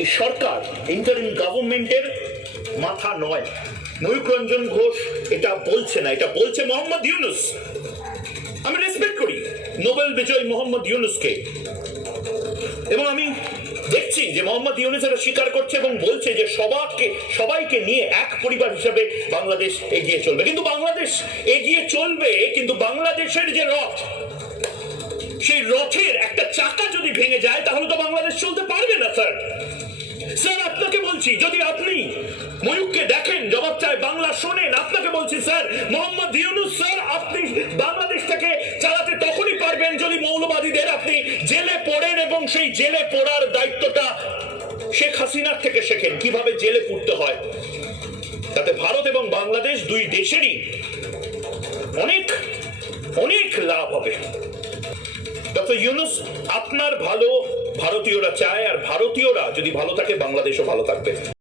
এই সরকার ইন্টারিম গভর্নমেন্টের মাথা নয়। ময়ূক রঞ্জন ঘোষ এটা বলছে না, এটা বলছে মোহাম্মদ ইউনুস। আমি রেসপেক্ট করি নোবেল বিজয়ী মোহাম্মদ ইউনুসকে, এবং আমি দেখছি যে মোহাম্মদ ইউনুস এটা স্বীকার করছে এবং বলছে যে সবাইকে নিয়ে এক পরিবার হিসেবে বাংলাদেশ এগিয়ে চলবে। কিন্তু বাংলাদেশ এগিয়ে চলবে, কিন্তু বাংলাদেশের যে রথ, সেই রথের একটা চাকা যদি ভেঙে যায় তাহলে তো বাংলাদেশ চলতে পারবে না। স্যার স্যার আপনাকে বলছি, যদি আপনি ময়ূককে দেখেন, জবাব চাই, বাংলা শোনেন, আপনাকে বলছি স্যার, মোহাম্মদ ইউনুস স্যার, আপনি বাংলাদেশটাকে চালাতে তখনই পারবেন যদি মৌলবাদীদের আপনি জেলে পড়েন এবং সেই জেলে পড়ার দায়িত্বটা শেখ হাসিনার থেকে শেখেন, কিভাবে জেলে পুড়তে হয়। তাতে ভারত এবং বাংলাদেশ দুই দেশেরই অনেক অনেক লাভ হবে। ডক্টর ইউনুস, আপনার ভালো ভারতীয়রা চায়, আর ভারতীয়রা যদি ভালো থাকে বাংলাদেশও ভালো থাকবে।